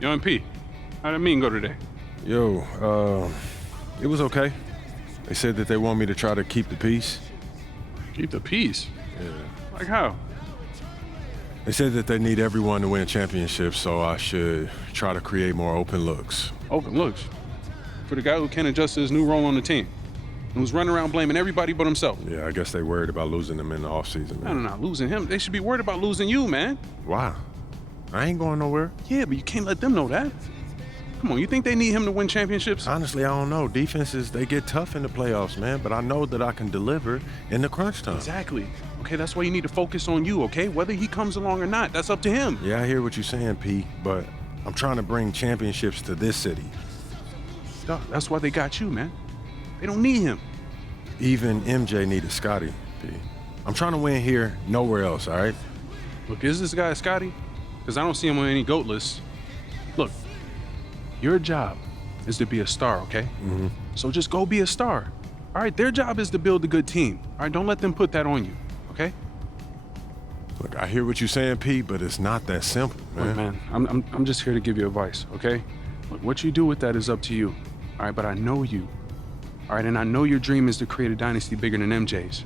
Yo, MP, how'd that meeting go today? Yo, it was okay. They said that they want me to try to keep the peace. Keep the peace? Yeah. Like how? They said that they need everyone to win championships, so I should try to create more open looks. Open looks. For the guy who can't adjust to his new role on the team. And who's running around blaming everybody but himself. Yeah, I guess they worried about losing them in the offseason, man. No, losing him. They should be worried about losing you, man. Why? I ain't going nowhere. Yeah, but you can't let them know that. Come on, you think they need him to win championships? Honestly, I don't know. Defenses, they get tough in the playoffs, man, but I know that I can deliver in the crunch time. Exactly. Okay, that's why you need to focus on you, okay? Whether he comes along or not, that's up to him. Yeah, I hear what you're saying, P, but I'm trying to bring championships to this city. Duh, that's why they got you, man. They don't need him. Even MJ needed Scotty, P. I'm trying to win here, nowhere else, all right? Look, is this guy Scotty? Because I don't see him on any GOAT lists. Look, your job is to be a star, okay? Mm-hmm. So just go be a star. All right, their job is to build a good team. All right, don't let them put that on you, okay? Look, I hear what you're saying, P, but it's not that simple, man. Look, man, I'm just here to give you advice, okay? Look, what you do with that is up to you. All right, but I know you. All right, and I know your dream is to create a dynasty bigger than MJ's.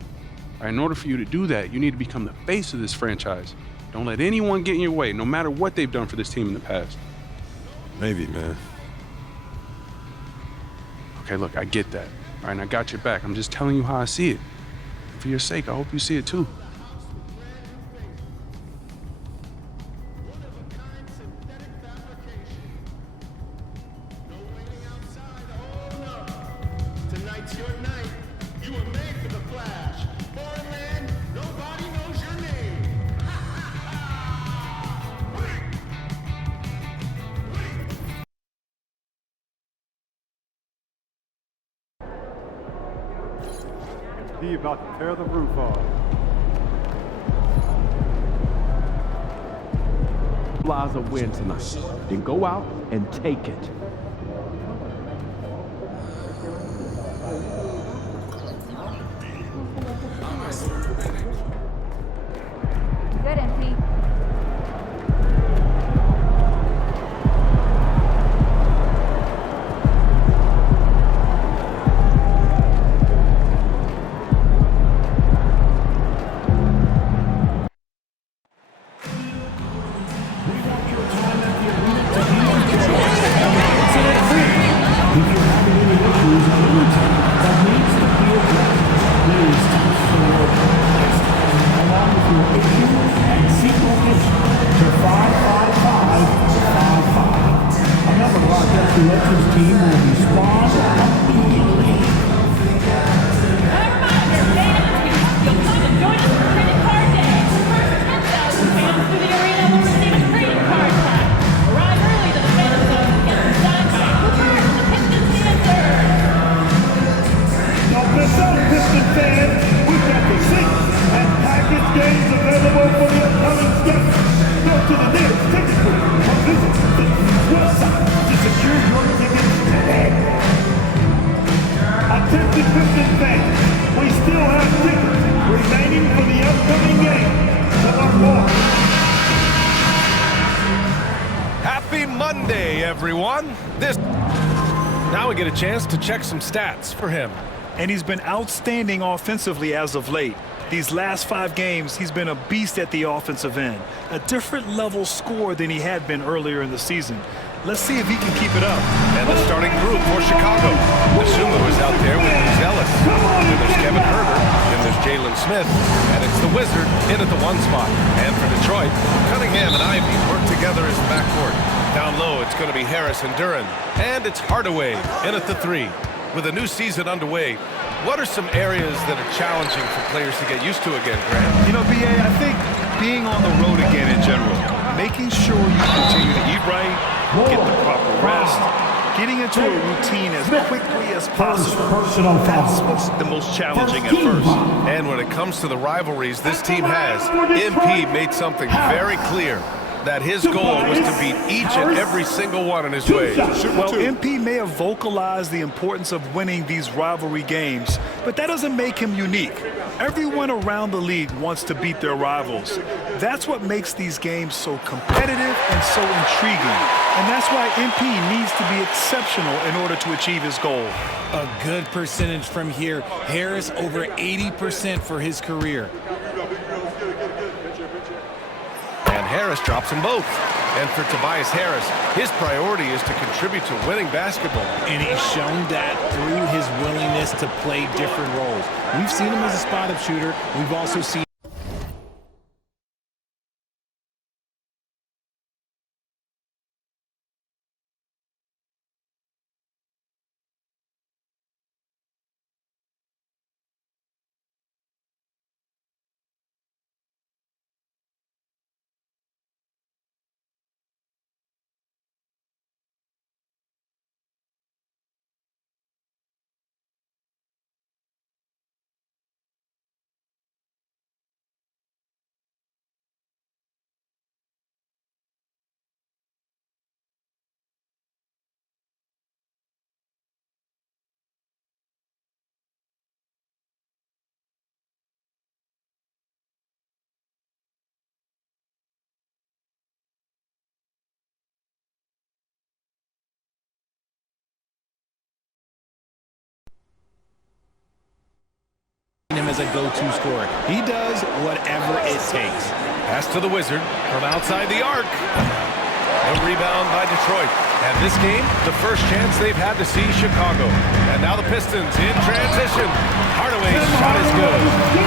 All right, in order for you to do that, you need to become the face of this franchise. Don't let anyone get in your way, no matter what they've done for this team in the past. Maybe, man. Okay, look, I get that. All right, and I got your back. I'm just telling you how I see it. For your sake, I hope you see it too. Tonight's your night. You were made for the flash. Foreign land, nobody knows your name. He about to tear the roof off. Plaza win tonight. Then go out and take it. Good, MP. Legends team will respond immediately. You'll come and join us for Credit Card Day. First 10,000 fans through the arena will receive a trading card pack. Arrive early to the fan zone and get signed by Cooper and the Pistons dancers. Don't miss out, Piston fans. We've got the seats and package games available for the upcoming schedule. Go to the nearest ticket booth or visit the website to secure your tickets today. Attention Piston fans, we still have tickets remaining for the upcoming game. To learn more. Happy Monday, everyone. Now we get a chance to check some stats for him. And he's been outstanding offensively as of late. These last 5 games, he's been a beast at the offensive end. A different level score than he had been earlier in the season. Let's see if he can keep it up. And the starting group for Chicago. Basuma was out there with Ellis. Then there's Kevin Herter. Then there's Jalen Smith. And it's the Wizard in at the 1 spot. And for Detroit, Cunningham and Ivy work together as the backcourt. Down low, it's going to be Harris and Duran. And it's Hardaway in at the 3. With a new season underway, what are some areas that are challenging for players to get used to again, Grant? You know, B.A., I think being on the road again in general, making sure you continue to eat right, get the proper rest, getting into a routine as quickly as possible. That's what's the most challenging at first. And when it comes to the rivalries this team has, MP made something very clear. that his goal was to beat each and every single one in his way. Well, MP may have vocalized the importance of winning these rivalry games, but that doesn't make him unique. Everyone around the league wants to beat their rivals. That's what makes these games so competitive and so intriguing. And that's why MP needs to be exceptional in order to achieve his goal. A good percentage from here. Harris over 80% for his career. And Harris drops them both. And for Tobias Harris, his priority is to contribute to winning basketball. And he's shown that through his willingness to play different roles. We've seen him as a spot-up shooter. We've also seen him as a go-to scorer. He does whatever it takes. Pass to the Wizard from outside the arc. A rebound by Detroit. And this game, the first chance they've had to see Chicago. And now the Pistons in transition. Hardaway's shot is good.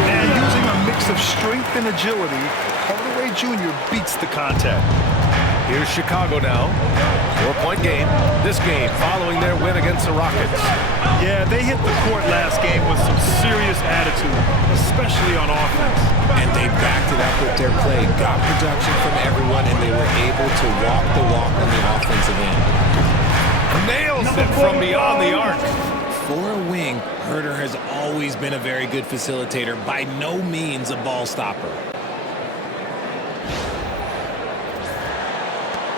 And using a mix of strength and agility, Hardaway Jr. beats the contact. Here's Chicago now. 4-point game. This game following their win against the Rockets. Yeah, they hit the court last game with some serious attitude, especially on offense. And they backed it up with their play, got production from everyone, and they were able to walk the walk on the offensive end. Nails it from beyond the arc. For a wing, Huerter has always been a very good facilitator, by no means a ball stopper.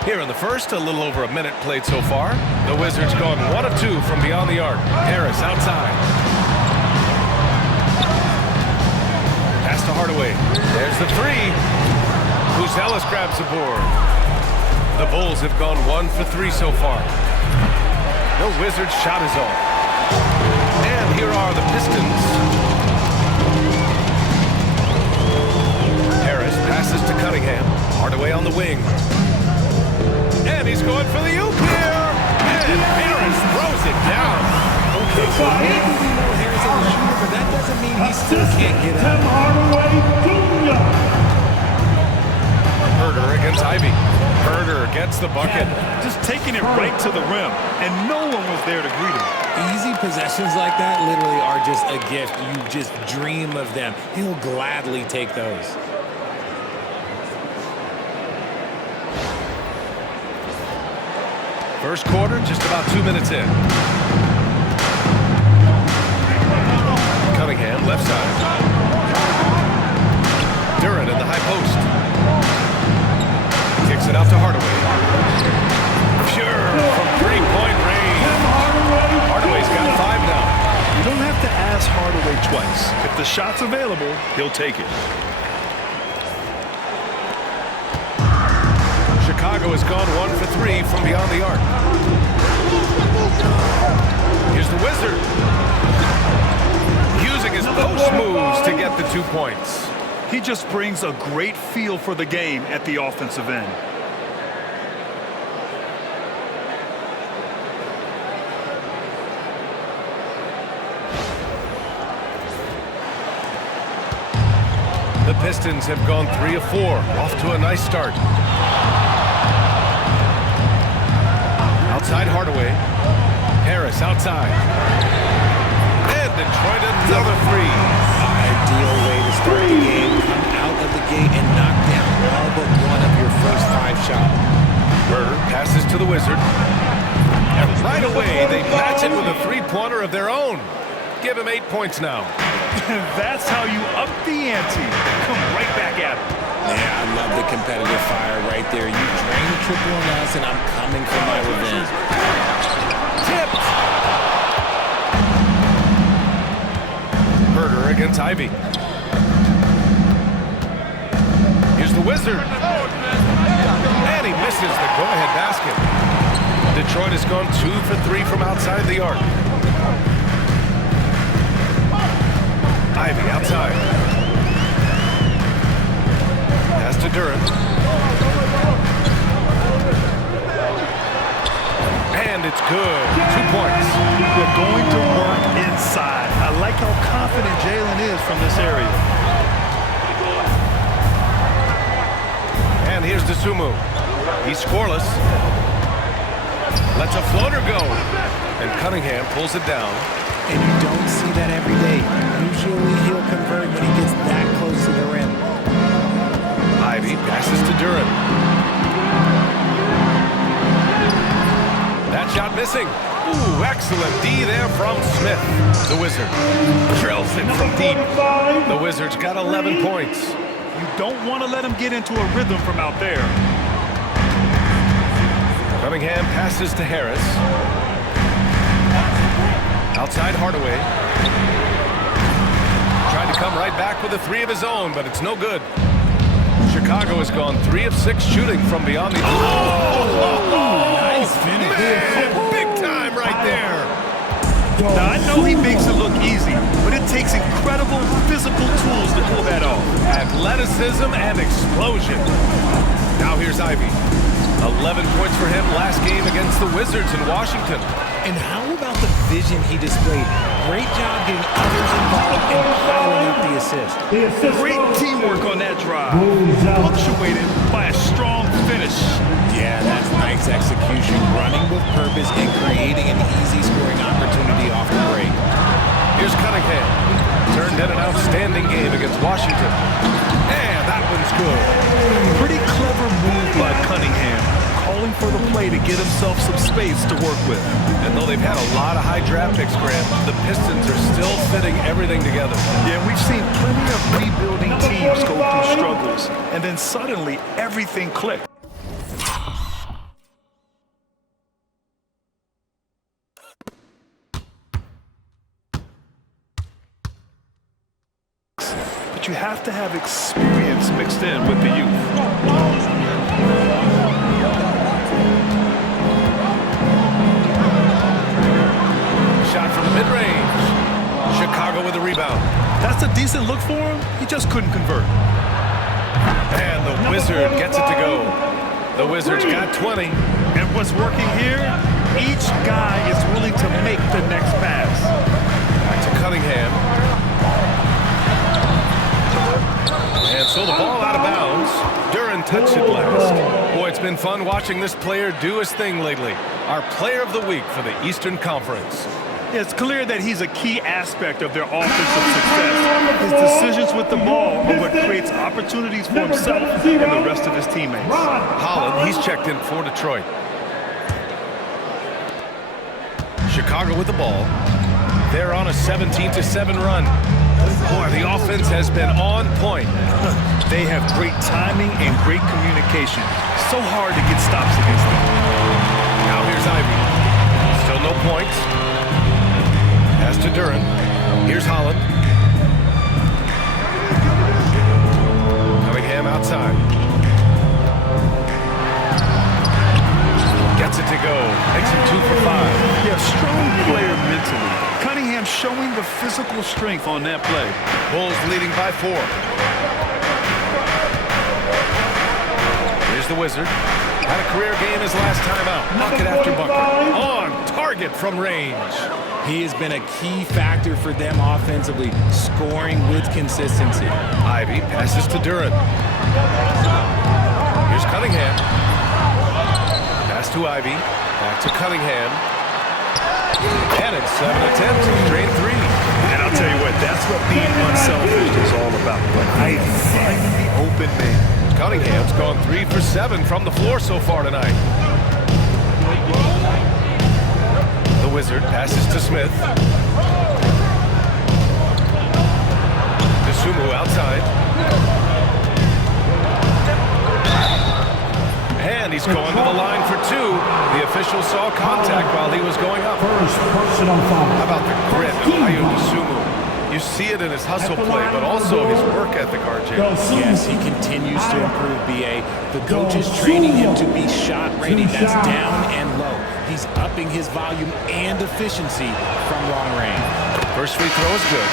Here in the first, a little over a minute played so far. The Wizards going 1 of 2 from beyond the arc. Harris outside. Pass to Hardaway. There's the three. Ellis grabs the board. The Bulls have gone 1 for 3 so far. The Wizards shot is off. And here are the Pistons. Harris passes to Cunningham. Hardaway on the wing. And he's going for the oop here. And Harris throws it down. Okay, so maybe we know Harris is a shooter, but that doesn't mean he still can't get Tim out. Hardaway Jr. Huerter against Ivy. Huerter gets the bucket. Just taking it right to the rim, and no one was there to greet him. Easy possessions like that literally are just a gift. You just dream of them. He'll gladly take those. First quarter, just about 2 minutes in. Cunningham, left side. Durant in the high post. Kicks it out to Hardaway. Pure from three-point range. Hardaway's got 5 now. You don't have to ask Hardaway twice. If the shot's available, he'll take it. Chicago has gone 1 for 3 from beyond the arc. Here's the Wizard. Using his post moves to get the 2 points. He just brings a great feel for the game at the offensive end. The Pistons have gone 3 of 4, off to a nice start. Outside Hardaway. Harris outside. And Detroit another 3. Ideal way to start the game. Come out of the gate and knock down all but one of your first 5 shots. Huerter passes to the Wizard. And right away, they match it with a 3-pointer of their own. Give him 8 points now. That's how you up the ante. Come right back at him. Yeah, I love the competitive fire right there. You drain the triple on us, and I'm coming for my revenge. Tipped. Herder against Ivy. Here's the Wizard. And he misses the go-ahead basket. Detroit has gone 2 for 3 from outside the arc. Ivy outside. Pass to Durant. And it's good. 2 points. We're going to work inside. I like how confident Jalen is from this area. And here's Dosunmu. He's scoreless. Lets a floater go. And Cunningham pulls it down. And you don't see that every day. Usually he'll convert when he gets that close to the rim. Ivy passes to Durant. That shot missing. Ooh, excellent D there from Smith. The Wizard drills it from deep. The Wizards got 11 points. You don't want to let him get into a rhythm from out there. Cunningham passes to Harris. Outside Hardaway. Tried to come right back with a 3 of his own, but it's no good. Chicago has gone 3 of 6 shooting from beyond the... Nice finish. Man, big time right there. Now, I know he makes it look easy, but it takes incredible physical tools to pull that off. Athleticism and explosion. Now here's Ivy. 11 points for him last game against the Wizards in Washington. And how about the vision he displayed? Great job getting others involved and piling up the assist. Great teamwork on that drive. Punctuated by a strong finish. Yeah, that's nice execution. Running with purpose and creating an easy scoring opportunity off the break. Here's Cunningham. Turned in an outstanding game against Washington. And that one's good. Pretty clever move by Cunningham. Calling for the play to get himself some space to work with. And though they've had a lot of high draft picks, Graham, the Pistons are still fitting everything together. Yeah, we've seen plenty of rebuilding teams go through struggles, and then suddenly everything clicked. But you have to have experience mixed in with the youth. Shot from the mid-range. Chicago with a rebound. That's a decent look for him. He just couldn't convert. And the Wizard gets it to go. The Wizards got 20. And what's working here, each guy is willing to make the next pass. Back to Cunningham. And so the ball out of bounds. Durant touched it last. Boy, it's been fun watching this player do his thing lately. Our player of the week for the Eastern Conference. It's clear that he's a key aspect of their offensive success. His decisions with the ball are what creates opportunities for himself and the rest of his teammates. Holland, he's checked in for Detroit. Chicago with the ball. They're on a 17-7 run. Boy, the offense has been on point. They have great timing and great communication. So hard to get stops against them. Now here's Ivy. Still no points. Pass to Durant. Here's Holland. Cunningham outside. Gets it to go. Makes him 2 for 5. Yeah, strong player mentally. Cunningham showing the physical strength on that play. Bulls leading by 4. Here's the Wizard. Had a career game his last time out. Bucket after bucket. On target from range. He has been a key factor for them offensively, scoring with consistency. Ivy passes to Durant. Here's Cunningham. Pass to Ivy. Back to Cunningham. And it's 7 attempts. Drain 3. And I'll tell you what, that's what being unselfish is all about. Ivy finding the open man. Cunningham's gone 3 for 7 from the floor so far tonight. The Wizard passes to Smith. Dosunmu outside. He's going to the line for two. The official saw contact while he was going up. First personal foul. How about the grit of Ayo Dosunmu? You see it in his hustle play, but also his work ethic, RJ. Yes, he continues to improve, BA. The coach is training him to be shot ready. That's down and low. He's upping his volume and efficiency from long range. First free throw is good.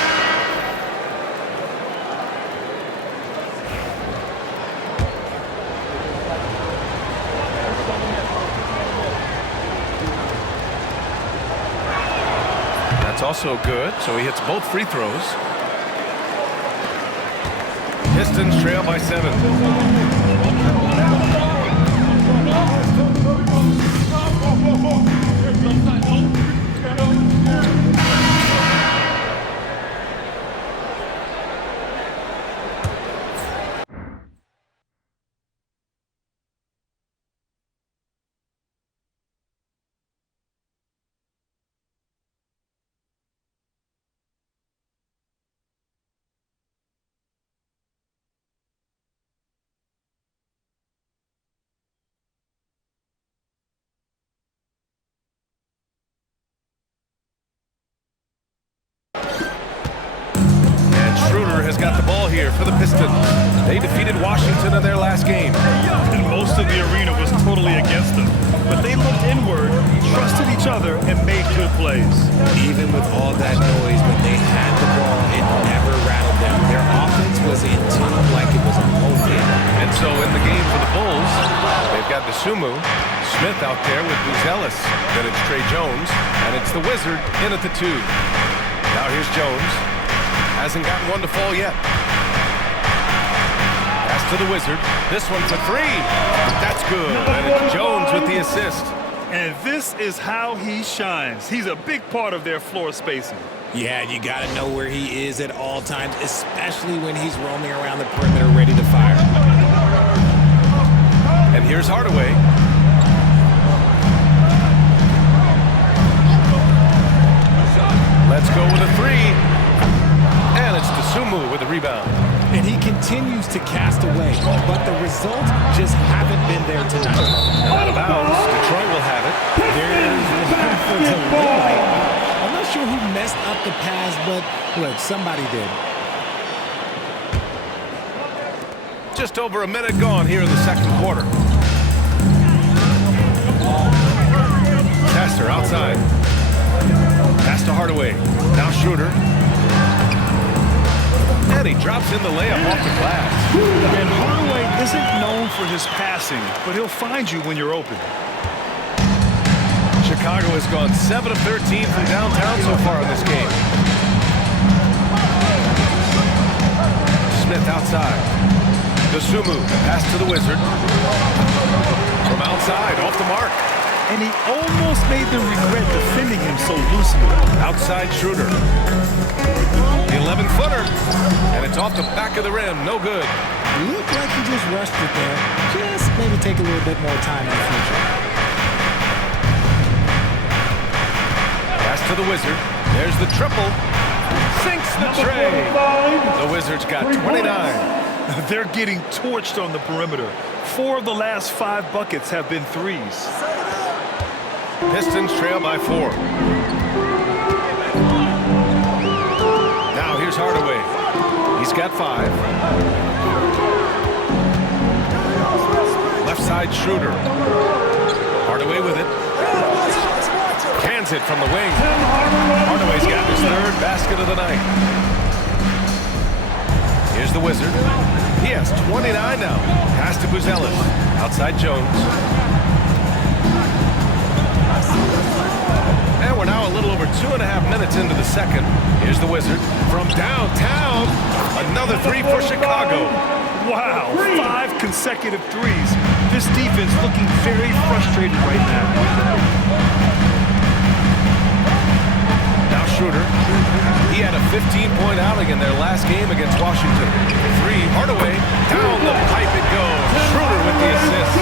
That's also good, so he hits both free throws. Pistons trail by 7. Has got the ball here for the Pistons. They defeated Washington in their last game. And most of the arena was totally against them. But they looked inward, trusted each other, and made good plays. Even with all that noise, when they had the ball, it never rattled them. Their offense was in tune like it was a home game. And so in the game for the Bulls, they've got Dosunmu, Smith out there with Buzelis. Then it's Trey Jones, and it's the Wizard in at the 2. Now here's Jones. Hasn't gotten one to fall yet. Pass to the Wizard. This one for 3. That's good. And it's Jones with the assist. And this is how he shines. He's a big part of their floor spacing. Yeah, you got to know where he is at all times, especially when he's roaming around the perimeter ready to fire. And here's Hardaway. Let's go with a 3. And it's Dosunmu with the rebound. And he continues to cast away, but the results just haven't been there tonight. Out of bounds, Detroit will have it. There's one for Detroit. I'm not sure who messed up the pass, but look, somebody did. Just over a minute gone here in the second quarter. Tester outside. Pass to Hardaway. Now Schroeder. And he drops in the layup off the glass. And Hardaway isn't known for his passing, but he'll find you when you're open. Chicago has gone 7 of 13 from downtown so far in this game. Smith outside. Dosunmu, pass to the Wizard. From outside, off the mark. And he almost made them regret defending him so loosely. Outside Schroeder. The 11-footer. And it's off the back of the rim. No good. Looked like he just rushed it there. Just maybe take a little bit more time in the future. Pass to the Wizard. There's the triple. Sinks the tray. The Wizards got 29. They're getting torched on the perimeter. 4 of the last 5 buckets have been threes. Pistons trail by 4. Now here's Hardaway. He's got 5. Left side Schroeder. Hardaway with it. Cans it from the wing. Hardaway's got his 3rd basket of the night. Here's the Wizard. He has 29 now. Pass to Buzelis. Outside Jones. And we're now a little over 2.5 minutes into the second. Here's the Wizard. From downtown, another 3 for Chicago. Wow, 5 consecutive threes. This defense looking very frustrated right now. Now Schroeder. He had a 15-point outing in their last game against Washington. 3, Hardaway. Down the pipe it goes. Schroeder with the assist.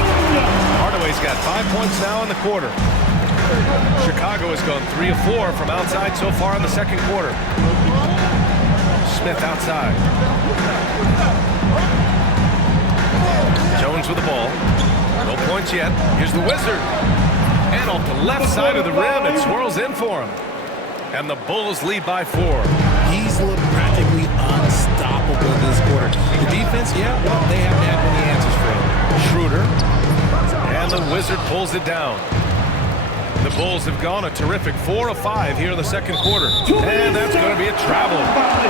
Hardaway's got 5 points now in the quarter. Chicago has gone 3 of 4 from outside so far in the second quarter. Smith outside. Jones with the ball. No point points yet. Here's the Wizard. And off the left side of the rim, it swirls in for him. And the Bulls lead by 4. He's looked practically unstoppable this quarter. The defense, yeah, well, they haven't had many answers for him. Schroeder. And the Wizard pulls it down. The Bulls have gone a terrific 4 of 5 here in the second quarter. And that's going to be a travel.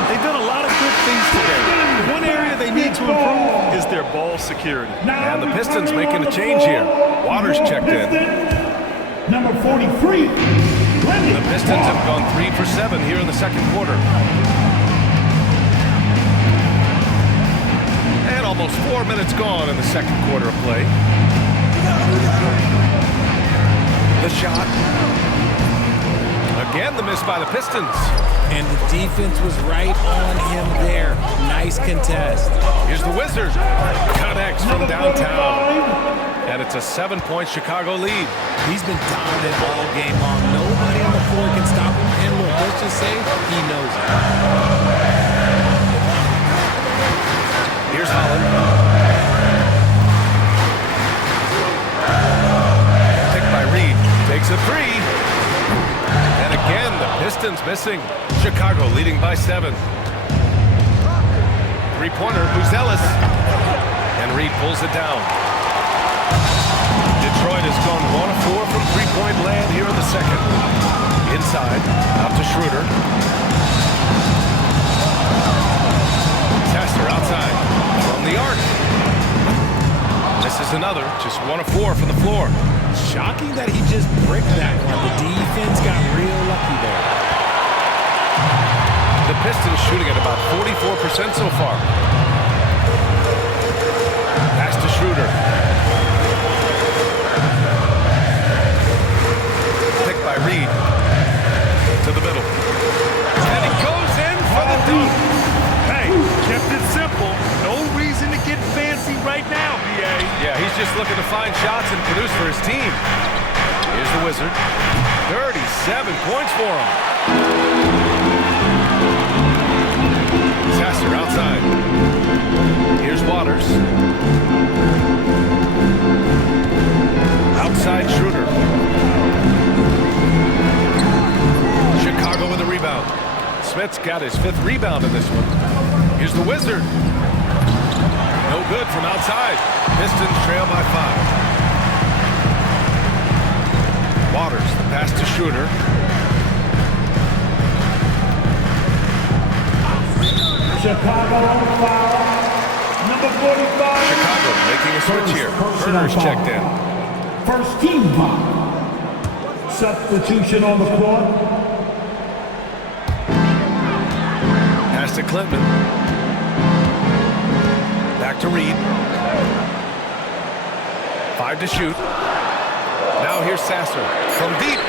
They've done a lot of good things today. One area they need to improve is their ball security. And the Pistons making a change here. Waters checked in. Number 43. The Pistons have gone 3 for 7 here in the second quarter. And almost 4 minutes gone in the second quarter of play. The shot. Again, the miss by the Pistons. And the defense was right on him there. Nice contest. Here's the Wizard. Connects from downtown. And it's a 7-point Chicago lead. He's been dominant all game long. Nobody on the floor can stop him. And look, let's just say he knows it. Here's Holland. Picked by Reed. Takes a 3. And again, the Pistons missing. Chicago leading by 7. Three-pointer, Buzelis. And Reed pulls it down. Detroit has gone 1 of 4 from three-point land here in the second. Inside, out to Schroeder. Taster outside, from the arc. This is another, just 1 of 4 from the floor. Shocking that he just bricked that one. The defense got real lucky there. The Pistons shooting at about 44% so far. Pass to Schroeder. Picked by Reed. To the middle. And he goes in for the dunk. Hey, kept it simple. No reason to get fancy right now, B.A. Yeah, he's just looking to find shots and produce for his team. Here's the Wizard. 37 points for him. Sasser outside. Here's Waters. Outside Schroeder. Chicago with a rebound. Smith's got his 5th rebound in this one. Here's the Wizard. No good from outside. Pistons trail by 5. Waters, the pass to Schroeder. Chicago on foul. Number 45. Chicago making a switch here. Herder's checked in. First team foul. Substitution on the court. Pass to Clinton. Back to Reed. 5 to shoot. Now here's Sasser. From deep.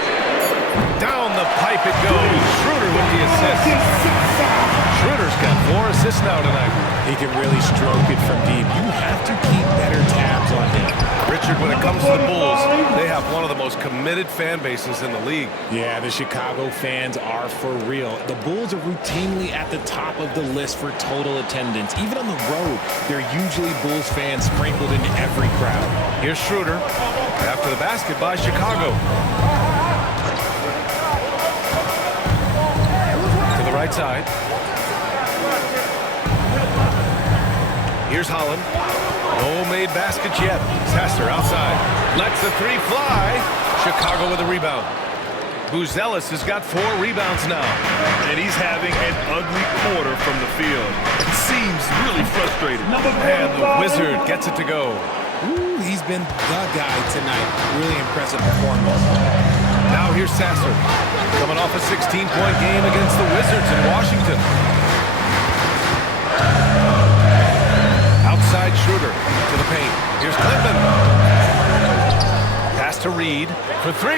Down the pipe it goes. Schroeder with the assist. Schroeder's got 4 assists now tonight. He can really stroke it from deep. You have to keep better tabs on him. Richard, when it comes to the Bulls, they have one of the most committed fan bases in the league. Yeah, the Chicago fans are for real. The Bulls are routinely at the top of the list for total attendance. Even on the road, there are usually Bulls fans sprinkled in every crowd. Here's Schroeder. After the basket by Chicago. To the right side. Here's Holland. No made baskets yet. Sasser outside. Lets the 3 fly. Chicago with a rebound. Buzelis has got 4 rebounds now. And he's having an ugly quarter from the field. It seems really frustrated. And the Wizard gets it to go. Ooh, he's been the guy tonight. Really impressive performance. Now here's Sasser. Coming off a 16-point game against the Wizards in Washington. Outside Schroeder to the paint. Here's Clinton. Pass to Reed for 3.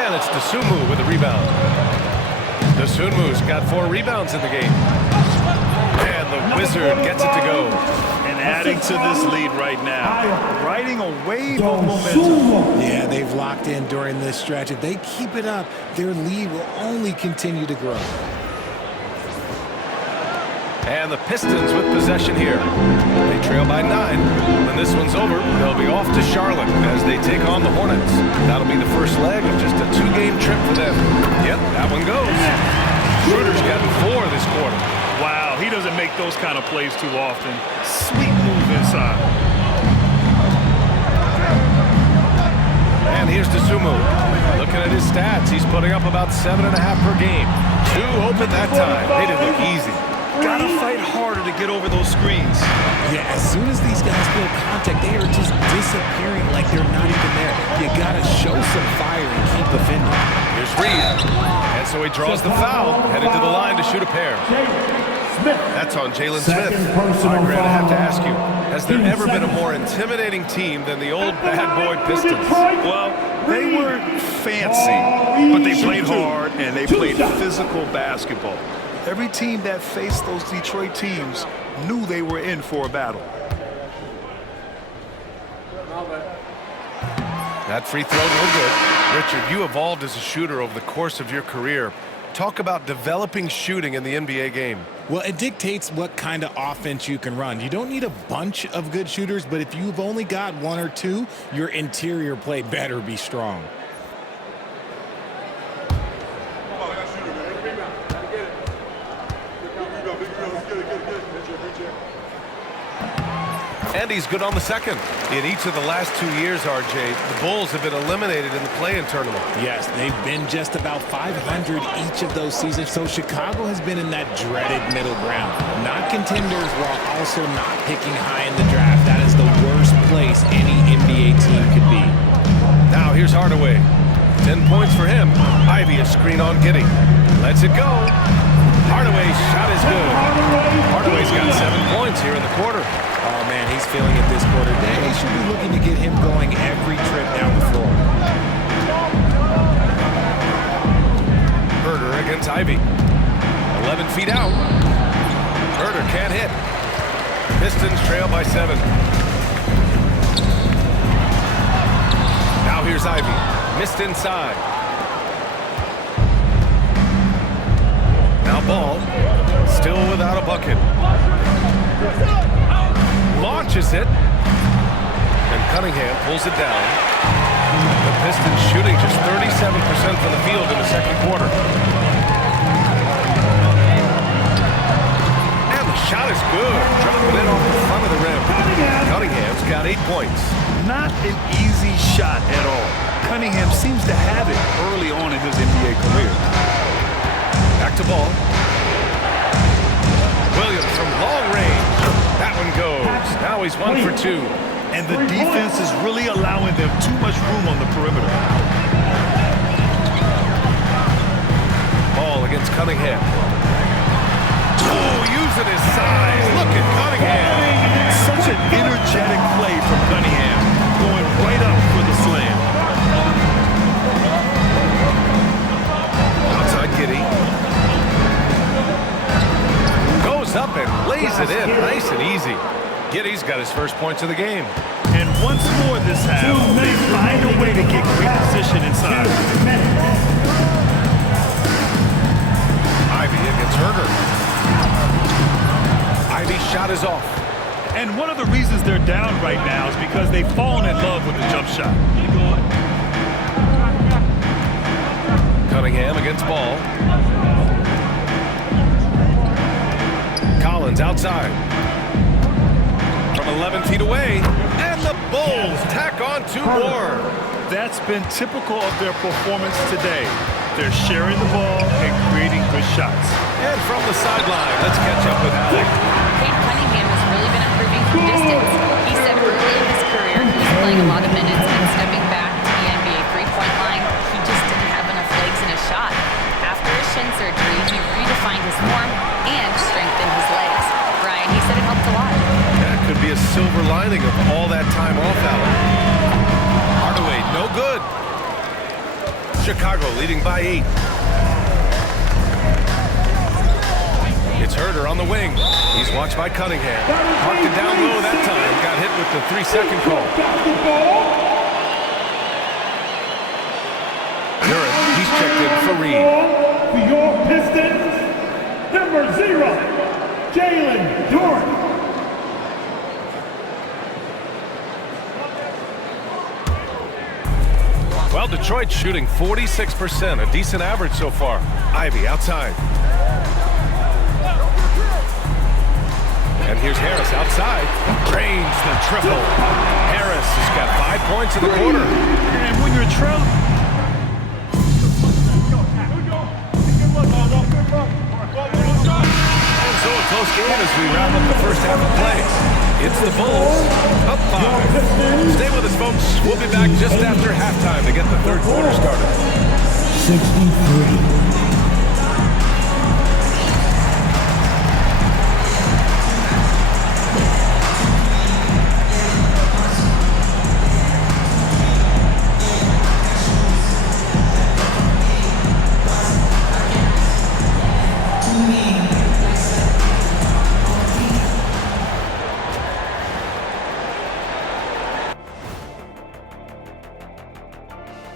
And it's Dosunmu with the rebound. Dosunmu's got 4 rebounds in the game. And the Wizard gets it to go. And adding to this lead right now. Riding a wave of momentum. Yeah, they've locked in during this stretch. If they keep it up, their lead will only continue to grow. And the Pistons with possession here. They trail by 9. When this one's over, they'll be off to Charlotte as they take on the Hornets. That'll be the first leg of just a 2-game trip for them. Yep, that one goes. Schroeder's gotten 4 this quarter. Wow, he doesn't make those kind of plays too often. Sweet move inside. And here's Dosunmu. Looking at his stats, he's putting up about 7.5 per game. 2 open that time. They didn't look easy. Gotta fight harder to get over those screens. Yeah, as soon as these guys feel contact, they are just disappearing like they're not even there. You gotta show some fire and keep defending. Here's Reed. And so he draws the foul, headed to the line to shoot a pair. That's on Jalen Smith. All right, Grant, I have to ask you, has there ever been a more intimidating team than the old bad boy Pistons? Well, they weren't fancy, but they played hard and they played physical basketball. Every team that faced those Detroit teams knew they were in for a battle. That free throw, no good. Richard, you evolved as a shooter over the course of your career. Talk about developing shooting in the NBA game. Well, it dictates what kind of offense you can run. You don't need a bunch of good shooters, but if you've only got 1 or 2, your interior play better be strong. And he's good on the second. In each of the last 2 years, RJ, the Bulls have been eliminated in the play-in tournament. Yes, they've been just about 500 each of those seasons, so Chicago has been in that dreaded middle ground. Not contenders while also not picking high in the draft. That is the worst place any NBA team could be. Now here's Hardaway. 10 points for him. Ivy a screen on Giddey. Lets it go. Hardaway's shot is good. Hardaway's got 7 points here in the quarter. Oh, man, he's feeling it this quarter. They should be looking to get him going every trip down the floor. Herder against Ivy. 11 feet out. Herder can't hit. Pistons trail by 7. Now here's Ivy. Missed inside. Now Ball. Still without a bucket. Launches it. And Cunningham pulls it down. The Pistons shooting just 37% from the field in the second quarter. And the shot is good. Dropping it off the front of the rim. Cunningham's got 8 points. Not an easy shot at all. Cunningham seems to have it early on in his NBA career. Back to Ball. Williams from long range. That one goes. Now he's 1 for 2. And the defense is really allowing them too much room on the perimeter. Ball against Cunningham. Oh, using his size. Look at Cunningham. Such an energetic play from Cunningham. Going right up for the slam. Outside Giddey. Goes up and lays it in. Nice and easy. Giddey's got his first points of the game. And once more this half, they find a way to get great position inside. Ivy against Herder. Ivy's shot is off. And one of the reasons they're down right now is because they've fallen in love with the jump shot. Cunningham against Ball. Collins outside. From 11 feet away. And the Bulls tack on 2 more. That's been typical of their performance today. They're sharing the ball and creating good shots. And from the sideline, let's catch up with Alec. Cade Cunningham has really been improving from distance. He said early in his career he was playing a lot of minutes and stepping back to the NBA three-point line. He just didn't have enough legs in his shot. After his shin surgery, he redefined his form and strengthened his legs. Brian, he said it helped a lot. That could be a silver lining of all that time off, Alec. Hardaway, no good. Chicago leading by 8. It's Herder on the wing. He's watched by Cunningham. Marked it down low that time. Got hit with the 3-second call. Duren, he's checked in for Reed. For your Pistons, number 0. Jalen Duren. Well, Detroit shooting 46%, a decent average so far. Ivy outside. And here's Harris outside. Drains the triple. Harris has got 5 points in the quarter. And when you're trailing, And so a close game as we wrap up the first half of play. It's the Bulls up 5. Stay with us, folks. We'll be back just after halftime to get the third quarter started. 63.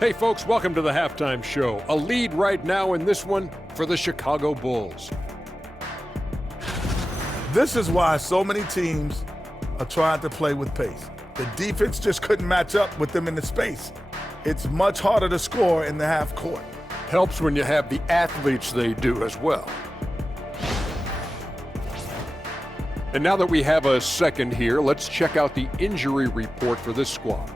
Hey folks, welcome to the halftime show. A lead right now in this one for the Chicago Bulls. This is why so many teams are trying to play with pace. The defense just couldn't match up with them in the space. It's much harder to score in the half court. Helps when you have the athletes they do as well. And now that we have a second here, let's check out the injury report for this squad.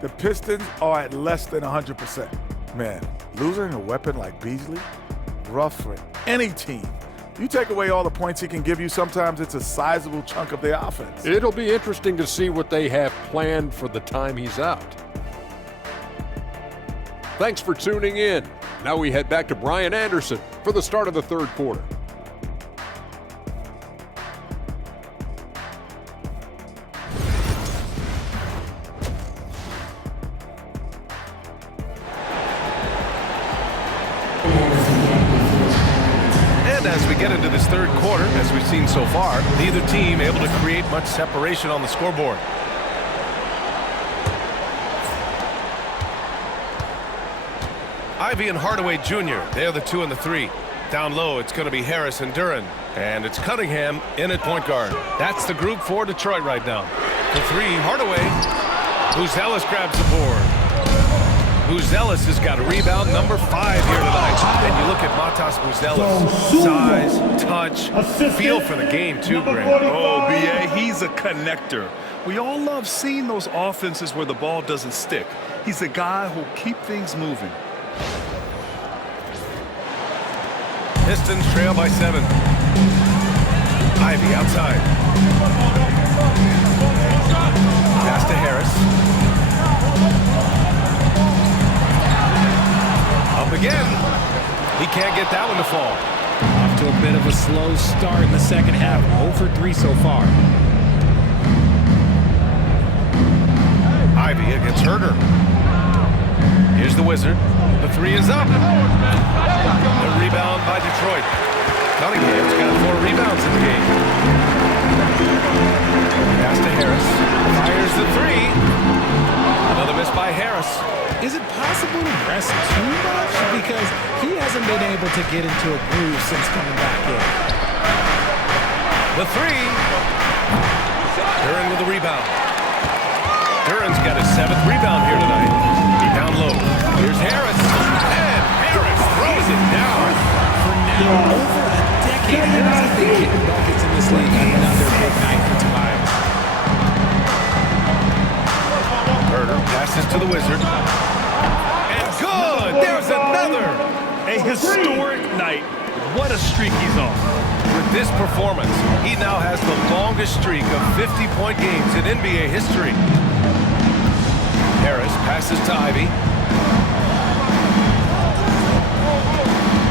The Pistons are at less than 100%. Man, losing a weapon like Beasley, rough for any team. You take away all the points he can give you, sometimes it's a sizable chunk of their offense. It'll be interesting to see what they have planned for the time he's out. Thanks for tuning in. Now we head back to Brian Anderson for the start of the third quarter. As we get into this third quarter, as we've seen so far, neither team able to create much separation on the scoreboard. Ivy and Hardaway Jr., they're the 2 and the 3. Down low, it's going to be Harris and Duren. And it's Cunningham in at point guard. That's the group for Detroit right now. The 3, Hardaway. Buzelis grabs the board. Buzelis has got a rebound, number 5 here tonight. And you look at Matas Buzelis, size, touch, feel for the game too, Greg. oh, B.A., he's a connector. We all love seeing those offenses where the ball doesn't stick. He's a guy who'll keep things moving. Pistons trail by 7. Ivy outside. Pass to Harris. Up again. He can't get that one to fall. Off to a bit of a slow start in the second half. 0 for 3 so far. Ivy against Herder. Here's the Wizard. The 3 is up. The rebound by Detroit. Cunningham's got 4 rebounds in the game. Pass to Harris. Fires the 3. Another miss by Harris. Is it possible to rest too much? Because he hasn't been able to get into a groove since coming back in. The 3. Duren with the rebound. Duren's got his 7th rebound here tonight. Down low. Here's Harris. And Harris throws it down. For now, over a decade, Harris has been getting buckets in this league. Another big night for Tobias. Herder passes to the Wizard. And good! There's another! A historic night. What a streak he's on. With this performance, he now has the longest streak of 50-point games in NBA history. Harris passes to Ivy.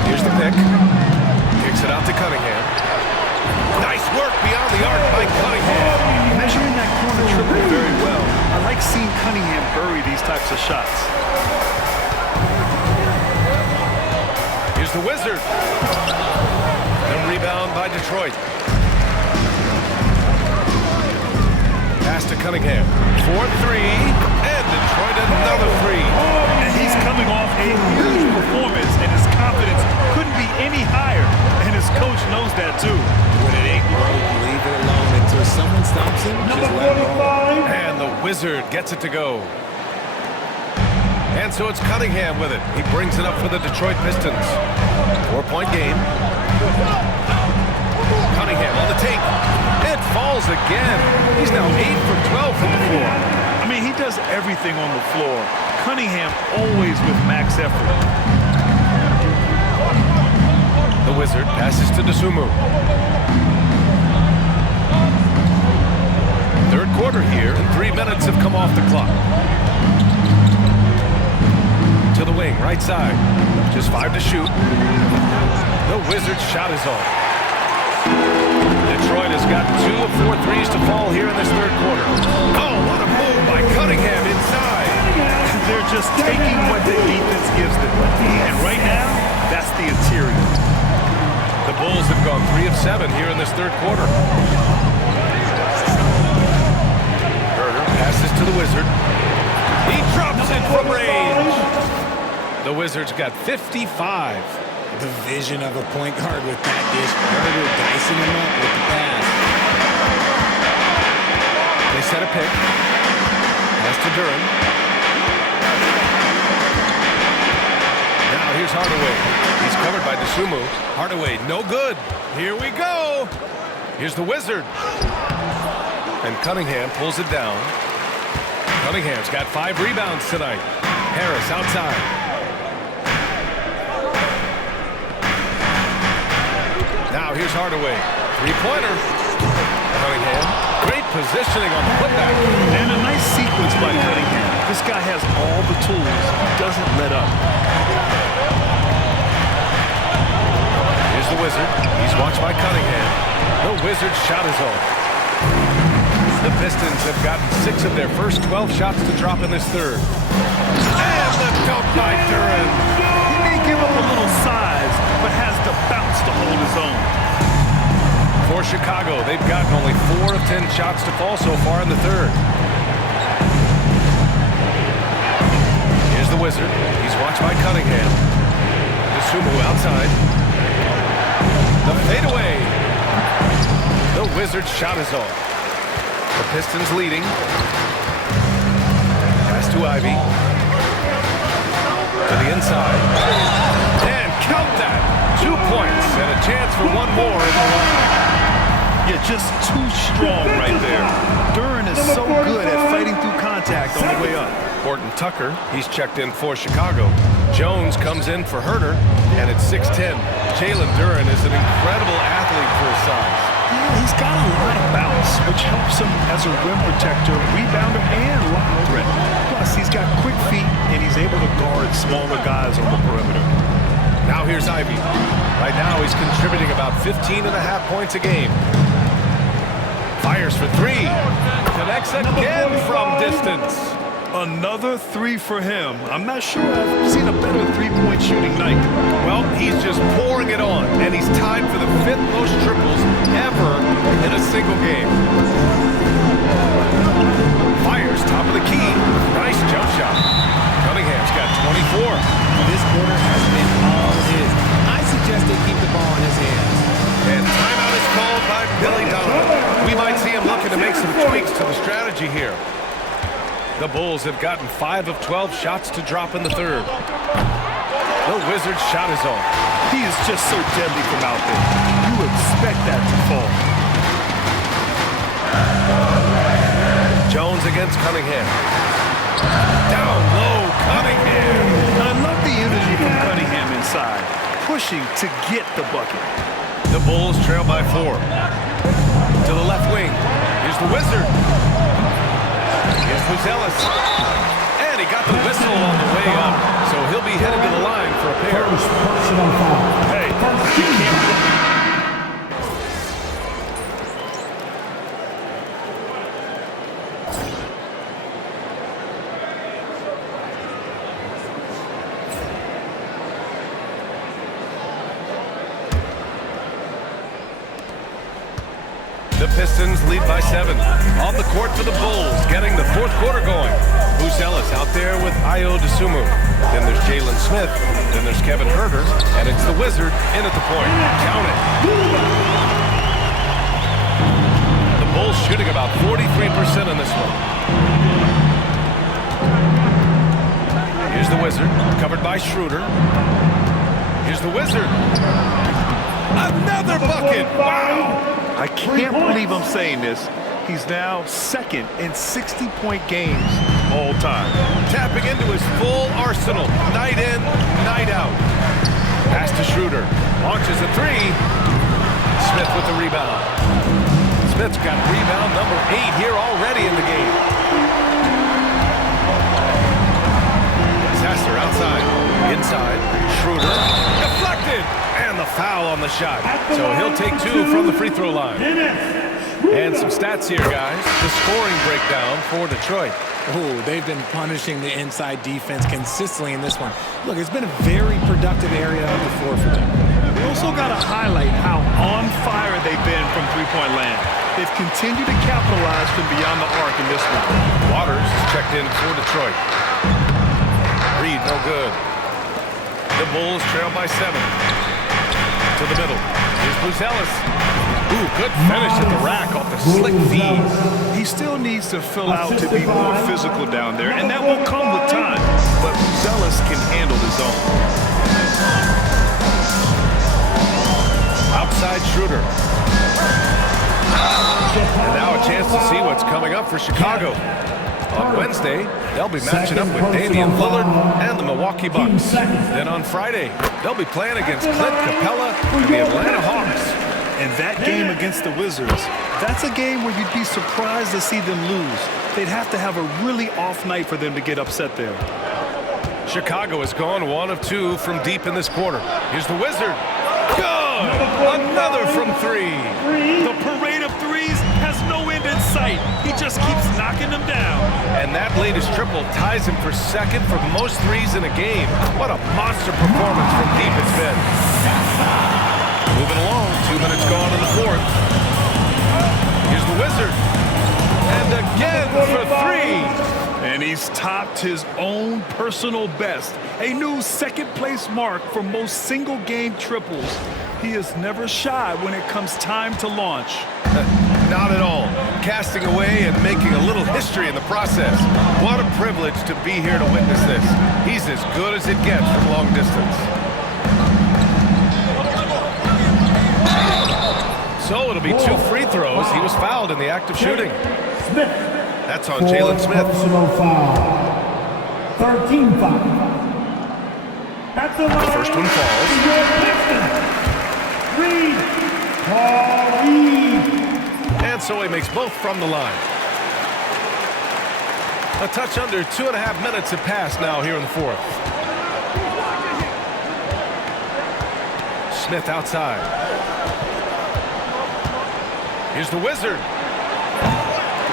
Here's the pick. Kicks it out to Cunningham. Nice work beyond the arc by Cunningham. Measuring that corner triple very well. I like seeing Cunningham bury these types of shots. Here's the Wizard. The rebound by Detroit. Pass to Cunningham. 4-3. And Detroit another 3. And he's coming off a huge performance, and his confidence couldn't be any higher, and his coach knows that too. When it ain't broke, leave it alone until someone stops him. Just let it roll. And the Wizard gets it to go. And so it's Cunningham with it. He brings it up for the Detroit Pistons. 4-point game. Cunningham on the take. It falls again. He's now 8 for 12 from the floor. I mean, he does everything on the floor. Cunningham always with max effort. The Wizard passes to Dosunmu. Third quarter here, and 3 minutes have come off the clock. To the wing, right side. Just 5 to shoot. The Wizards' shot is off. Detroit has got 2 of 4 threes to fall here in this third quarter. Oh, what a move by Cunningham inside. They're just taking what the defense gives them. And right now, that's the interior. The Bulls have gone 3 of 7 here in this third quarter. Herter passes to the Wizard. He drops it from range. The Wizards got 55. The vision of a point guard with that dish. Herter dicing him up with the pass. They set a pick. Pass to Duren. Now here's Hardaway. He's covered by Dosunmu. Hardaway, no good. Here we go. Here's the Wizard. And Cunningham pulls it down. Cunningham's got 5 rebounds tonight. Harris outside. Now here's Hardaway. 3-pointer. Cunningham. Great positioning on the putback. And a nice sequence by Cunningham. This guy has all the tools. He doesn't let up. Here's the Wizard. He's watched by Cunningham. The Wizard's shot is off. The Pistons have gotten 6 of their first 12 shots to drop in this third. And the dunk by Duren. He may give up a little size, but has the bounce to hold his own. For Chicago, they've gotten only 4 of 10 shots to fall so far in the third. Here's the Wizard. He's watched by Cunningham. Dosunmu outside. The fadeaway. The Wizard's shot is off. The Pistons leading. Pass to Ivy. To the inside. And count that. 2 points and a chance for one more in the line. Yeah, just too strong right there. Duren is so good at fighting through contact on the way up. Horton Tucker, he's checked in for Chicago. Jones comes in for Herter, and it's 6-10. Jalen Duren is an incredible athlete for his size. Yeah, he's got a lot of bounce, which helps him as a rim protector, rebounder, and lob threat. Plus, he's got quick feet, and he's able to guard smaller guys on the perimeter. Now here's Ivy. Right now, he's contributing about 15.5 points a game. Fires for 3. Connects again from distance. Another 3 for him. I'm not sure I've seen a better 3-point shooting night. Well, he's just pouring it on, and he's tied for the 5th most triples ever in a single game. Fires top of the key. Nice jump shot. Cunningham's got 24. This quarter has been all his. I suggest they keep the ball in his hands. And timeout is called by Billy Donovan. We might see him looking to make some tweaks to the strategy here. The Bulls have gotten 5 of 12 shots to drop in the third. The Wizards' shot is off. He is just so deadly from out there. You expect that to fall. Jones against Cunningham. Down low, Cunningham. I love the energy from Cunningham inside, pushing to get the bucket. The Bulls trail by 4. To the left wing. Here's the Wizard. Here's Buzelis. And he got the whistle on the way up, so he'll be headed to the line for a pair. Hey, you can't... The Pistons lead by 7. On the court for the Bulls, getting the fourth quarter going. Buzelis out there with Ayo Dosunmu. Then there's Jalen Smith. Then there's Kevin Huerter. And it's the Wizard in at the point. Count it. The Bulls shooting about 43% on this one. Here's the Wizard, covered by Schroeder. Here's the Wizard. Another bucket! Wow! I can't believe I'm saying this. He's now second in 60-point games all time. Tapping into his full arsenal, night in, night out. Pass to Schroeder, launches a three. Smith with the rebound. Smith's got rebound number 8 here already in the game. Sasser outside, inside, Schroeder, deflected, and the foul on the shot. So he'll take 2 from the free throw line. And some stats here, guys. The scoring breakdown for Detroit. Oh, they've been punishing the inside defense consistently in this one. Look, it's been a very productive area of the floor for them. We also got to highlight how on fire they've been from three-point land. They've continued to capitalize from beyond the arc in this one. Waters is checked in for Detroit. Reed, no good. The Bulls trail by 7. To the middle. Here's Buzelis. Ooh, good finish at the rack off the slick feed. He still needs to fill out to be more physical down there, and that will come with time. But Buzelis can handle his own. Outside Schroeder. And now a chance to see what's coming up for Chicago. On Wednesday, they'll be matching up with Damian Lillard and the Milwaukee Bucks. Then on Friday, they'll be playing against Clint Capella and the Atlanta Hawks. And that game against the Wizards, that's a game where you'd be surprised to see them lose. They'd have to have a really off night for them to get upset there. Chicago has gone 1 of 2 from deep in this quarter. Here's the Wizard. Good! Another from 3. The parade of threes has no end in sight. He just keeps knocking them down. And that latest triple ties him for second for most threes in a game. What a monster performance from deep it's been. Moving along, 2 minutes gone in the fourth. Here's the Wizard. And again for 3. And he's topped his own personal best. A new second-place mark for most single-game triples. He is never shy when it comes time to launch. Not at all. Casting away and making a little history in the process. What a privilege to be here to witness this. He's as good as it gets from long distance. So it'll be 2 free throws. He was fouled in the act of shooting. That's on Jalen Smith. Personal foul. 13 foul. The first one falls. Reed. Paul Reed. And so he makes both from the line. A touch under 2.5 minutes have passed now here in the fourth. Smith outside. Here's the Wizard.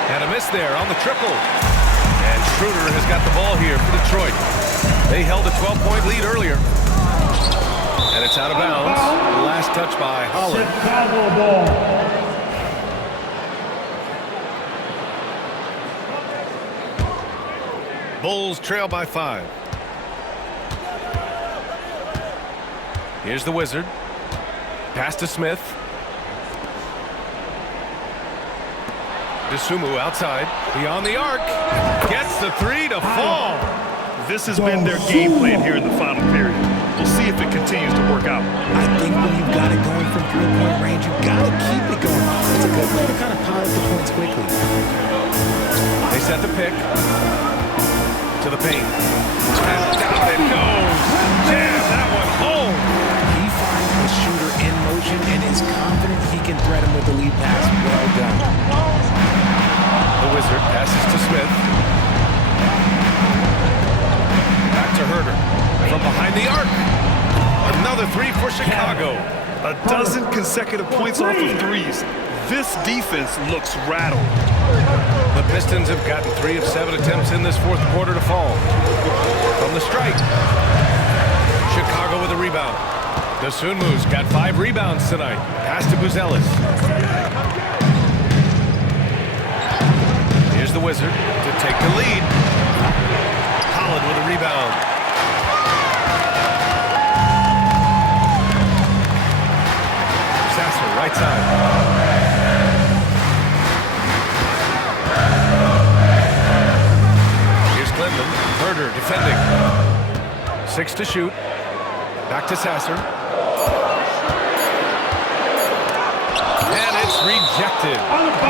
And a miss there on the triple. And Schroeder has got the ball here for Detroit. They held a 12-point lead earlier. And it's out of bounds. The last touch by Holland. Chicago ball. Bulls trail by 5. Here's the Wizard. Pass to Smith. DeSumo outside, beyond the arc, gets the 3 to fall. This has been their game plan here in the final period. We'll see if it continues to work out. I think when you've got it going from three-point range, you've got to keep it going. It's a good way to kind of pile up the points quickly. They set the pick to the paint. And down it goes. Jam that one home. He finds the shooter in motion and is confident he can thread him with the lead pass. Well done. The Wizard passes to Smith. Back to Huerter. From behind the arc. Another 3 for Chicago. A dozen consecutive points off of threes. This defense looks rattled. The Pistons have gotten 3 of 7 attempts in this fourth quarter to fall. From the strike. Chicago with a rebound. DeSumo's got 5 rebounds tonight. Pass to Buzelis. Here's the Wizard to take the lead. Holland with a rebound. right side. Here's Clinton. Herder defending. 6 to shoot. Back to Sasser. And it's rejected.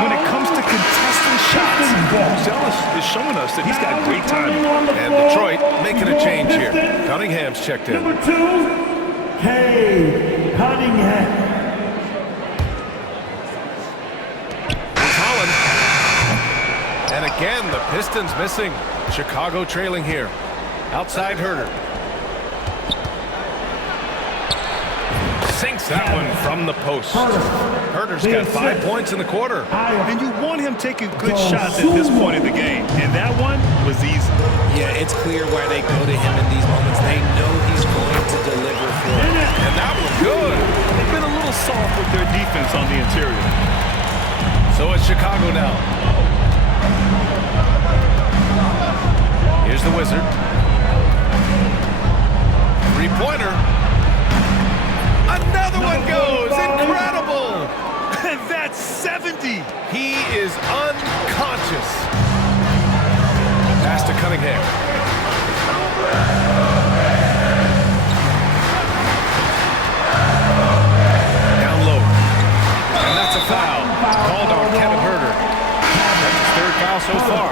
When it comes to contesting shots, Zealous is showing us that he's got great timing. And Detroit making a change here. Cunningham's checked in. Number 2, Cade Cunningham. Here's Holland. And again, the Pistons missing. Chicago trailing here. Outside Herder. Sinks that one from the post. Herder's got 5 points in the quarter. And you want him taking good shots at this point in the game. And that one was easy. Yeah, it's clear why they go to him in these moments. They know he's going to deliver for them. And that was good. They've been a little soft with their defense on the interior. So it's Chicago now. Here's the Wizard. Three-pointer. Another one goes. Incredible. And that's 70. He is unconscious. Pass to Cunningham. Down low. And that's a foul. Called on Kevin Herder. That's his 3rd foul so far.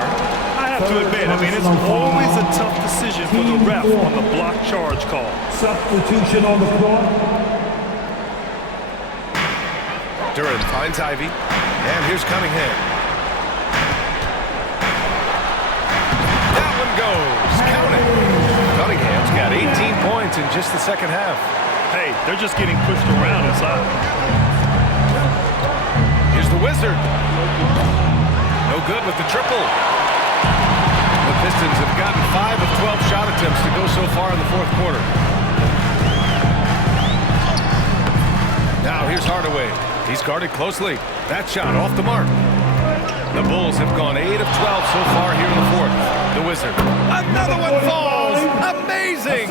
I have to admit, it's always a tough decision for the ref on the block charge call. Substitution on the floor. Duran finds Ivy. And here's Cunningham. That one goes. Count it. Cunningham's got 18 points in just the second half. Hey, they're just getting pushed around inside. Here's the Wizard. No good with the triple. The Pistons have gotten 5 of 12 shot attempts to go so far in the 4th quarter. Now here's Hardaway. He's guarded closely. That shot off the mark. The Bulls have gone 8 of 12 so far here in the 4th. The Wizard. Another one falls. Amazing.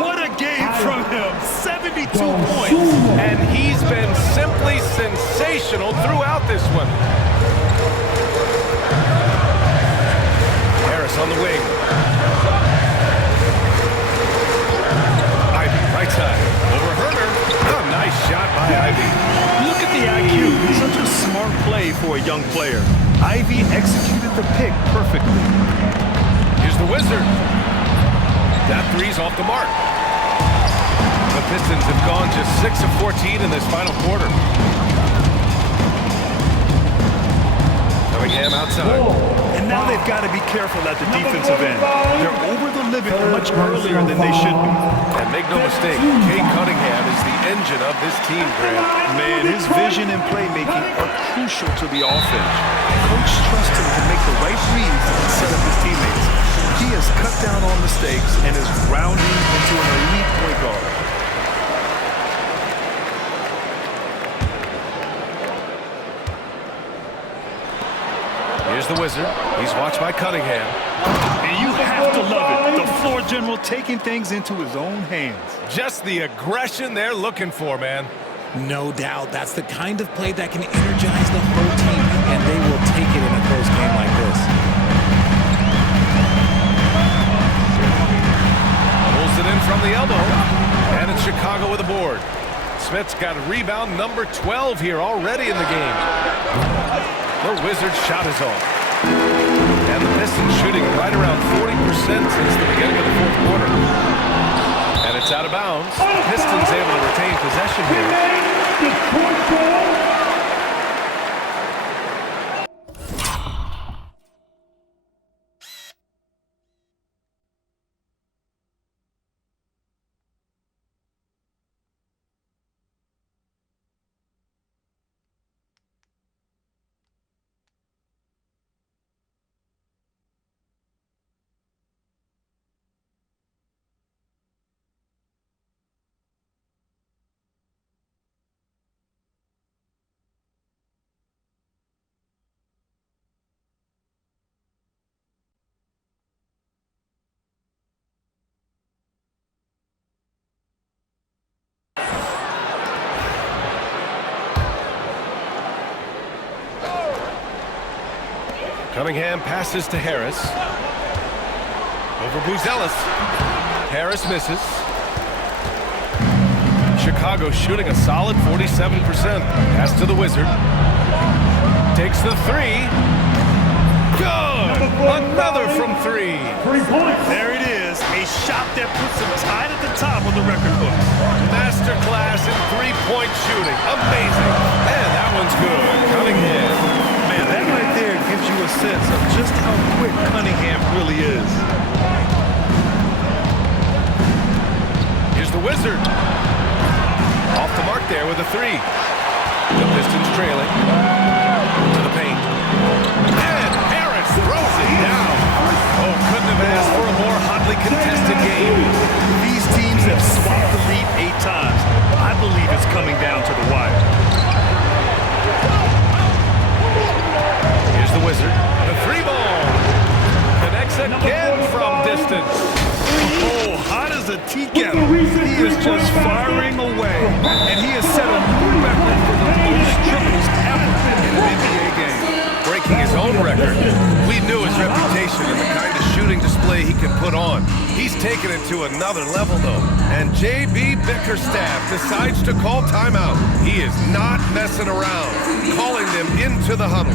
What a game from him. 72 points. And he's been simply sensational throughout this one. Harris on the wing. Ivy, right side. Over Herder. A nice shot by Ivy. Look at the IQ. Such a smart play for a young player. Ivy executed the pick perfectly. Here's the Wizard. That three's off the mark. The Pistons have gone just 6 of 14 in this final quarter. Cunningham outside. And now they've got to be careful at the defensive end. They're over the limit much earlier than they should be. And make no mistake, Cade Cunningham is the engine of this team, Grant. Man, his vision and playmaking are crucial to the offense. Coach trusts him to make the right reads and set up his teammates. He has cut down on mistakes and is rounding into an elite point guard. Here's the Wizard. He's watched by Cunningham. And you have to love it. The floor general taking things into his own hands. Just the aggression they're looking for, man. No doubt. That's the kind of play that can energize the whole team, and they will take it in a close game like this. Pulls it in from the elbow. And it's Chicago with a board. Smith's got rebound number 12 here already in the game. The Wizards' shot is off. And the Pistons shooting right around 40% since the beginning of the 4th quarter. And it's out of bounds. Pistons able to retain possession here. Cunningham passes to Harris. Over Buzelis. Harris misses. Chicago shooting a solid 47%. Pass to the Wizard. Takes the three. Good! Another from three. 3 points. There it is, a shot that puts him tied at the top of the record book. Masterclass in three-point shooting. Amazing. And that one's good. Cunningham. Man, that right there gives you a sense of just how quick Cunningham really is. Here's the Wizard. Off the mark there with a three. The Pistons trailing. To the paint. And Harris throws it down. Oh, couldn't have asked for a more hotly contested game. These teams have swapped the lead 8 times. I believe it's coming down to the wire. Here's the Wizard. The three ball. Connects again from distance. Oh, hot as a tea kettle. He is just firing away. And he has set a new record for the most triples ever in an NBA game. Breaking his own record. We knew his reputation and the kind of shooting display he could put on. He's taken it to another level, though. And J.B. Bickerstaff decides to call timeout. He is not messing around, calling them into the huddle.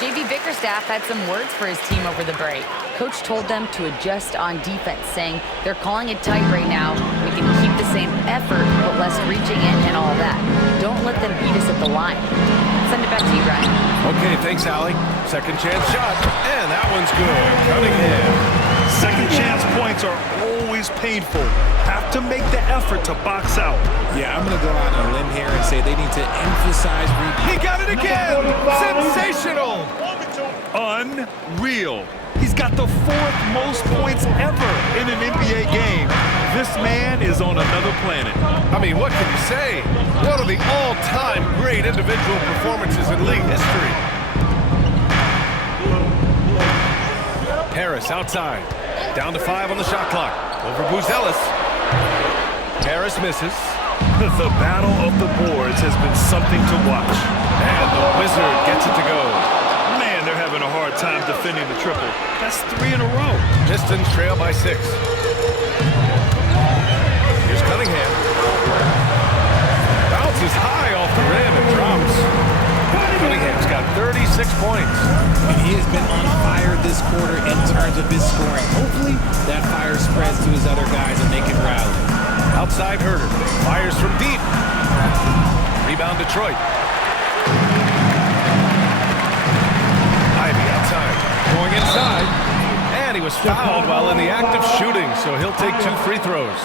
J.B. Bickerstaff had some words for his team over the break. Coach told them to adjust on defense, saying they're calling it tight right now. We can keep the same effort, but less reaching in and all that. Don't let them beat us at the line. Send it back to you, Ryan. Okay, thanks, Allie. Second chance shot, and that one's good. Cunningham. Second chance points are always painful. Have to make the effort to box out. Yeah, I'm going to go out on a limb here and say they need to emphasize He got it again! Sensational! Unreal. He's got the 4th most points ever in an NBA game. This man is on another planet. I mean, what can you say? One of the all-time great individual performances in league history. Harris outside. Down to 5 on the shot clock. Over Buzelis. Harris misses. The battle of the boards has been something to watch. And the Wizard gets it to go. Man, they're having a hard time defending the triple. That's 3 in a row. Pistons trail by 6. Here's Cunningham. Bounces high off the rim and drops. Cunningham's got 36 points. And he has been on fire this quarter in terms of his scoring. Hopefully, that fire spreads to his other guys and they can rally. Outside Herter. Fires from deep. Rebound Detroit. Ivy outside. Going inside. And he was fouled while in the act of shooting, so he'll take 2 free throws.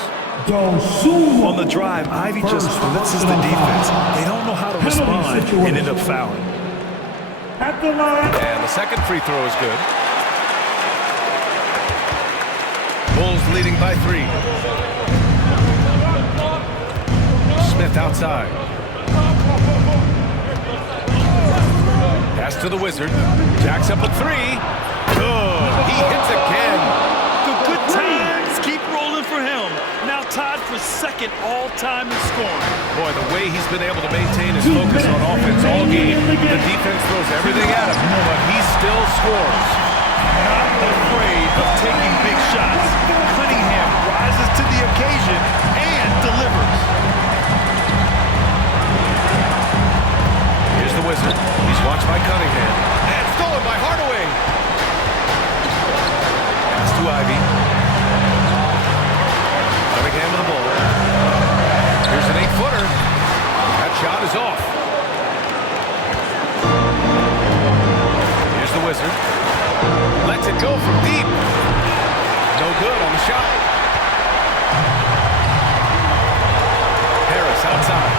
On the drive, Ivy just blitzes the defense. They don't know how to respond and end up fouling. At the line. And the second free throw is good. Bulls leading by 3. Smith outside. Pass to the Wizard. Jacks up a 3. Good. He hits again. The good times keep rolling for him. Now tied for 2nd all-time in scoring. Boy, the way he's been able to maintain his focus on offense all game. The defense throws everything at him, but he still scores. Not afraid of taking big shots. Cunningham rises to the occasion and delivers. Here's the Wizard. He's watched by Cunningham. And stolen by Hardaway. Pass to Ivy. Cunningham with the ball. Here's an 8-footer. That shot is off. Here's the Wizard. Lets it go from deep. No shot. Harris outside.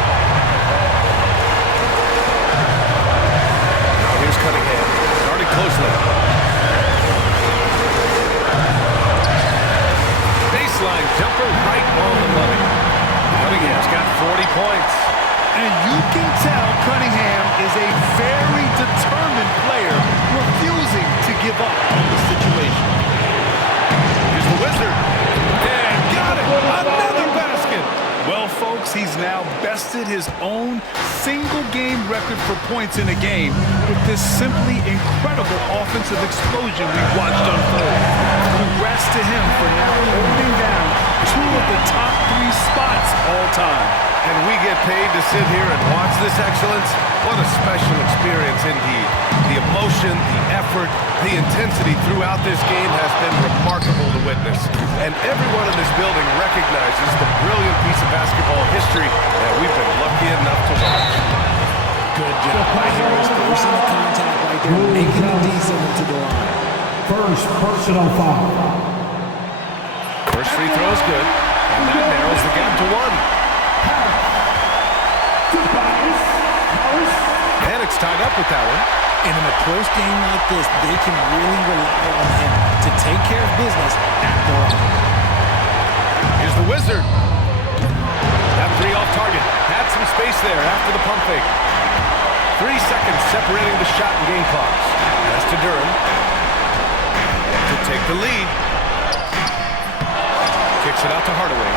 Now here's Cunningham. Started closely. Baseline jumper right on the money. Cunningham's got 40 points. And you can tell Cunningham is a very determined player, refusing to give up on the situation. Here's the Wizard. And got it! Another basket! Well, folks, he's now bested his own single-game record for points in a game with this simply incredible offensive explosion we've watched unfold. Congrats to him for now holding down two of the top 3 spots all time. And we get paid to sit here and watch this excellence? What a special experience indeed. The emotion, the effort, the intensity throughout this game has been remarkable to witness. And everyone in this building recognizes the brilliant piece of basketball history that we've been lucky enough to watch. Good job by Harris, forcing the contact right there, making the D send to the line. First personal foul. First free throw is good, and that narrows the gap to 1. And it's tied up with that one. And in a close game like this, they can really rely on him to take care of business at the line. Here's the Wizard. That 3 off target. Had some space there after the pump fake. 3 seconds separating the shot and game clocks. That's to Durham. To take the lead. Kicks it out to Hardaway.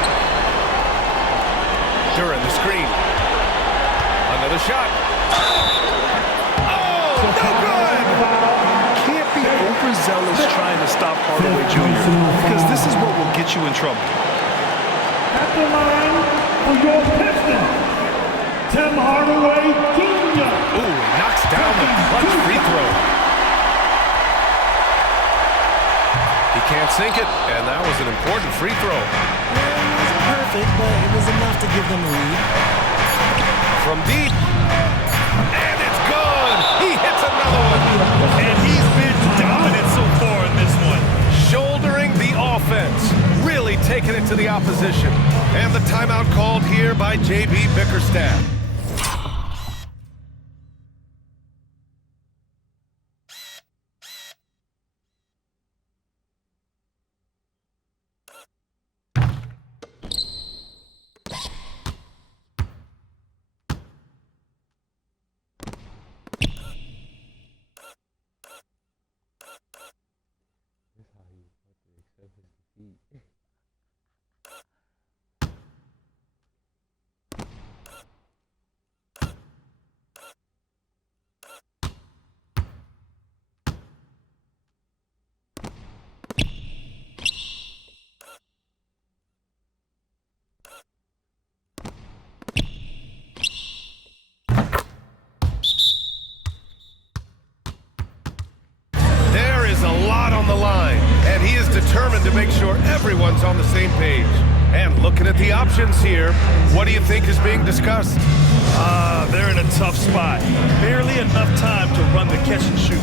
Durham, the screen. Another shot. Oh, no good! Can't be overzealous trying to stop Hardaway Jr. because this is what will get you in trouble. At the line for your Pistons, Tim Hardaway Jr. Ooh, knocks down the clutch free throw. He can't sink it, and that was an important free throw. Well, it wasn't perfect, but it was enough to give them a lead. From deep. And it's good. He hits another one. And he's been dominant so far in this one. Shouldering the offense. Really taking it to the opposition. And the timeout called here by J.B. Bickerstaff. Determined to make sure everyone's on the same page. And looking at the options here, what do you think is being discussed? They're in a tough spot. Barely enough time to run the catch and shoot.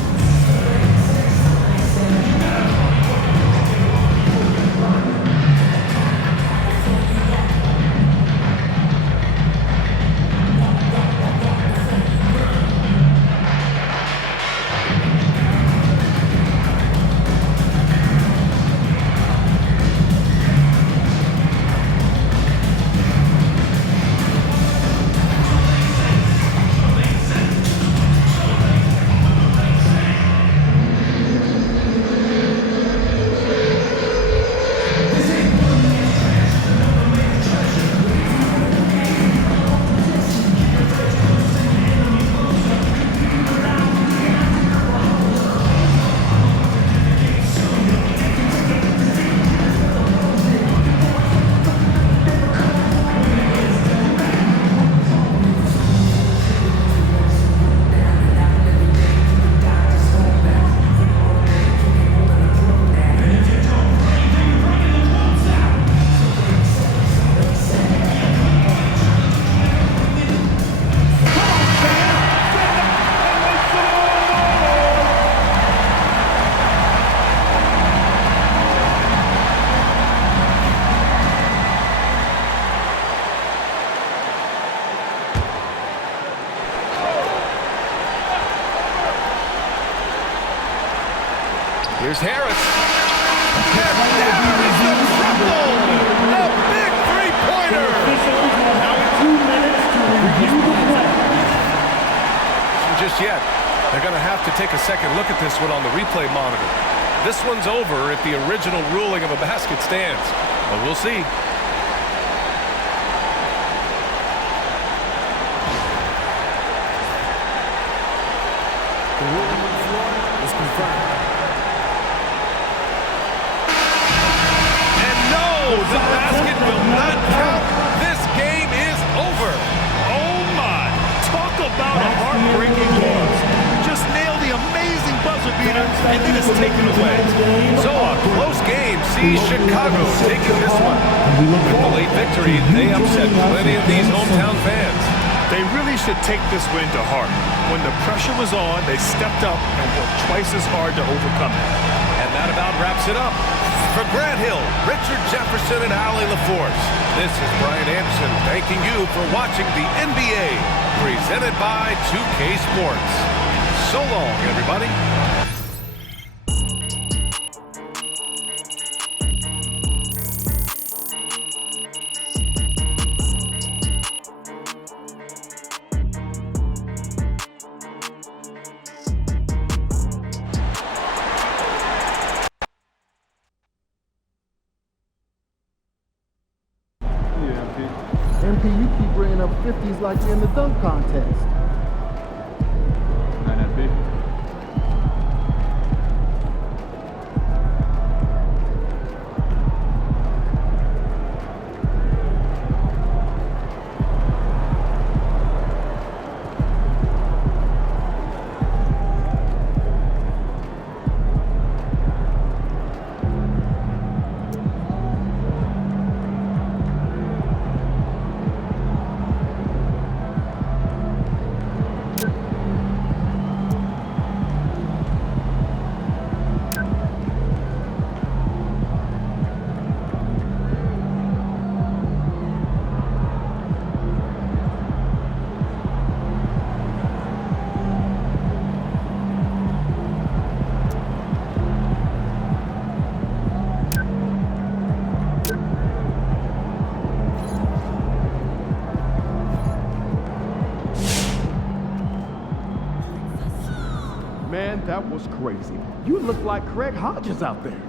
And there is the triple! A big three-pointer! Now 2 minutes to review the play. Just yet. They're going to have to take a second look at this one on the replay monitor. This one's over if the original ruling of a basket stands. But we'll see. The ruling on the floor is confirmed. And no, the basket will not count. This game is over. Oh my! Talk about a heartbreaking loss. Just nail the amazing buzzer beater and then it's taken away. So a close game sees Chicago taking this one. With the late victory, they upset plenty of these hometown fans. They really should take this win to heart. When the pressure was on, they stepped up and worked twice as hard to overcome it. And that about wraps it up. For Grant Hill, Richard Jefferson, and Allie LaForce, this is Brian Anderson thanking you for watching the NBA, presented by 2K Sports. So long, everybody. MP, you keep bringing up 50s like you're in the dunk contest. Man, that was crazy. You look like Craig Hodges out there.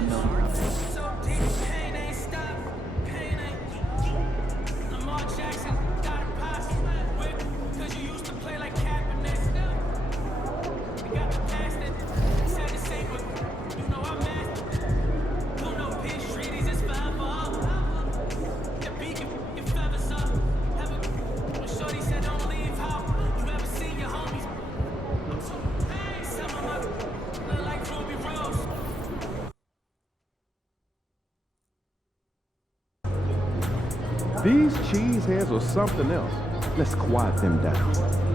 I know you out there. These cheeseheads are something else. Let's quiet them down.